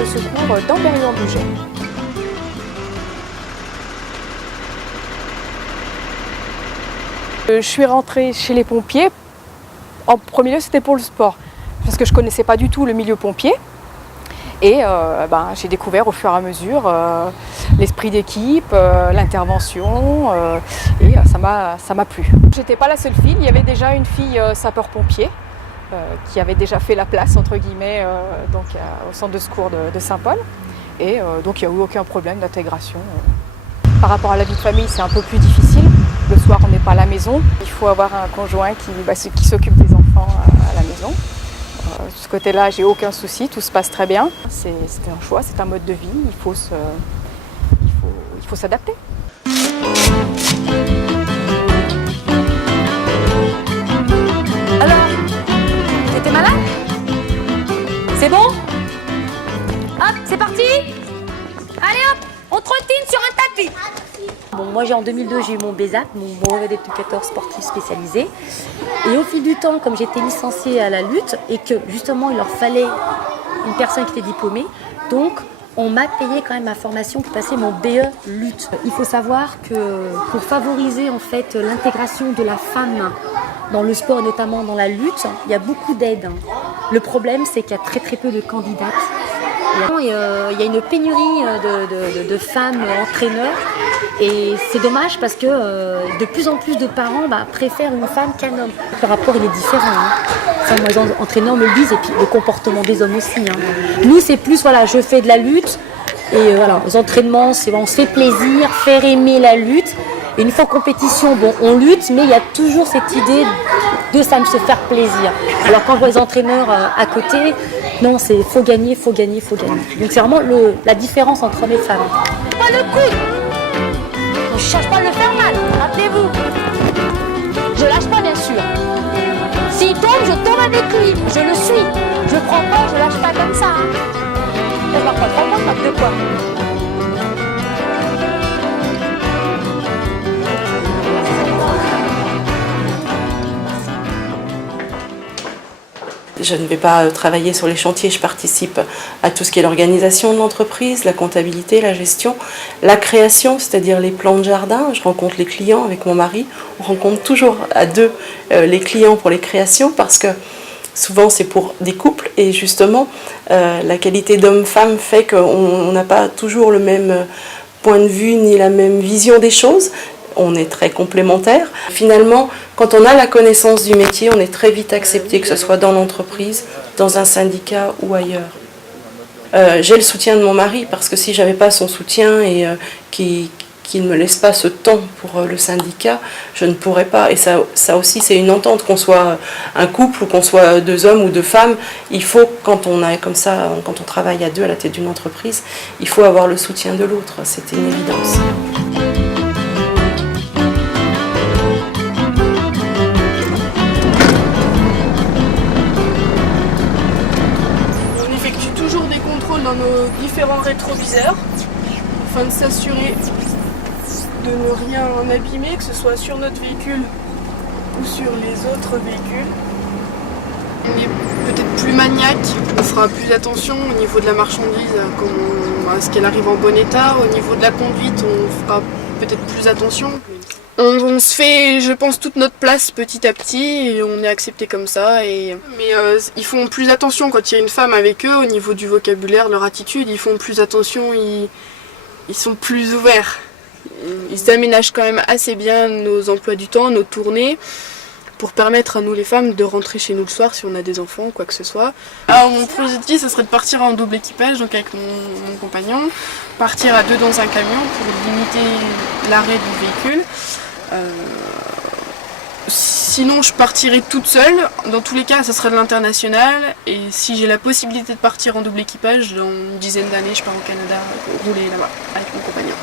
de secours d'Ambérieu-en-Bugey. Je suis rentrée chez les pompiers. En premier lieu, c'était pour le sport, parce que je ne connaissais pas du tout le milieu pompier. Et j'ai découvert au fur et à mesure l'esprit d'équipe, l'intervention, et ça m'a plu. J'étais pas la seule fille, il y avait déjà une fille sapeur-pompier qui avait déjà fait la place entre guillemets au centre de secours de Saint-Paul. Et donc il n'y a eu aucun problème d'intégration. Par rapport à la vie de famille, c'est un peu plus difficile. Le soir, on n'est pas à la maison. Il faut avoir un conjoint qui s'occupe des enfants à la maison. De ce côté-là, j'ai aucun souci, tout se passe très bien. C'est un choix, c'est un mode de vie, il faut s'adapter. Alors, t'étais malade? C'est bon? Hop, c'est parti? Allez hop, on trottine sur un tapis. Bon, moi en 2002 j'ai eu mon BESAP, mon brevet d'éducateur sportif spécialisé. Et au fil du temps, comme j'étais licenciée à la lutte et que justement il leur fallait une personne qui était diplômée, donc on m'a payé quand même ma formation pour passer mon BE lutte. Il faut savoir que pour favoriser en fait l'intégration de la femme dans le sport et notamment dans la lutte, il y a beaucoup d'aides. Le problème c'est qu'il y a très peu de candidates. Il y a une pénurie de femmes entraîneurs et c'est dommage parce que de plus en plus de parents préfèrent une femme qu'un homme. Le rapport il est différent. Ça, moi, les entraîneurs me le disent et puis le comportement des hommes aussi. Nous c'est plus voilà, je fais de la lutte et voilà, les entraînements c'est on se fait plaisir, faire aimer la lutte. Et une fois en compétition, bon, on lutte, mais il y a toujours cette idée de ça, de se faire plaisir. Alors quand je vois les entraîneurs à côté, non, c'est faut gagner, faut gagner, faut gagner. Donc c'est vraiment la différence entre hommes et femmes. Pas le coude. On ne cherche pas à le faire mal, rappelez-vous. Je lâche pas bien sûr. S'il tombe, je tombe avec lui, je le suis. Je prends pas, je lâche pas comme ça. Je ne marque pas 3 points, je marque 2 points. Je ne vais pas travailler sur les chantiers, je participe à tout ce qui est l'organisation de l'entreprise, la comptabilité, la gestion, la création, c'est-à-dire les plans de jardin. Je rencontre les clients avec mon mari, on rencontre toujours à deux les clients pour les créations parce que souvent c'est pour des couples et justement la qualité d'homme-femme fait qu'on n'a pas toujours le même point de vue ni la même vision des choses. On est très complémentaires. Finalement, quand on a la connaissance du métier, on est très vite accepté, que ce soit dans l'entreprise, dans un syndicat ou ailleurs. J'ai le soutien de mon mari, parce que si je n'avais pas son soutien et qu'il ne me laisse pas ce temps pour le syndicat, je ne pourrais pas. Et ça aussi, c'est une entente, qu'on soit un couple ou qu'on soit 2 hommes ou 2 femmes. Il faut, quand on est comme ça, quand on travaille à 2 à la tête d'une entreprise, il faut avoir le soutien de l'autre. C'est une évidence. Dans nos différents rétroviseurs afin de s'assurer de ne rien abîmer, que ce soit sur notre véhicule ou sur les autres véhicules. On est peut-être plus maniaque, on fera plus attention au niveau de la marchandise, à ce qu'elle arrive en bon état. Au niveau de la conduite, on fera peut-être plus attention. On se fait, je pense, toute notre place petit à petit et on est accepté comme ça. Mais ils font plus attention quand il y a une femme avec eux au niveau du vocabulaire, leur attitude. Ils font plus attention, ils sont plus ouverts. Ils aménagent quand même assez bien nos emplois du temps, nos tournées, pour permettre à nous les femmes de rentrer chez nous le soir si on a des enfants ou quoi que ce soit. Alors mon projet de vie, ce serait de partir en double équipage, donc avec mon compagnon, partir à 2 dans un camion pour limiter l'arrêt du véhicule. Sinon je partirai toute seule, dans tous les cas ça serait de l'international et si j'ai la possibilité de partir en double équipage, dans une dizaine d'années je pars au Canada rouler là-bas avec mon compagnon.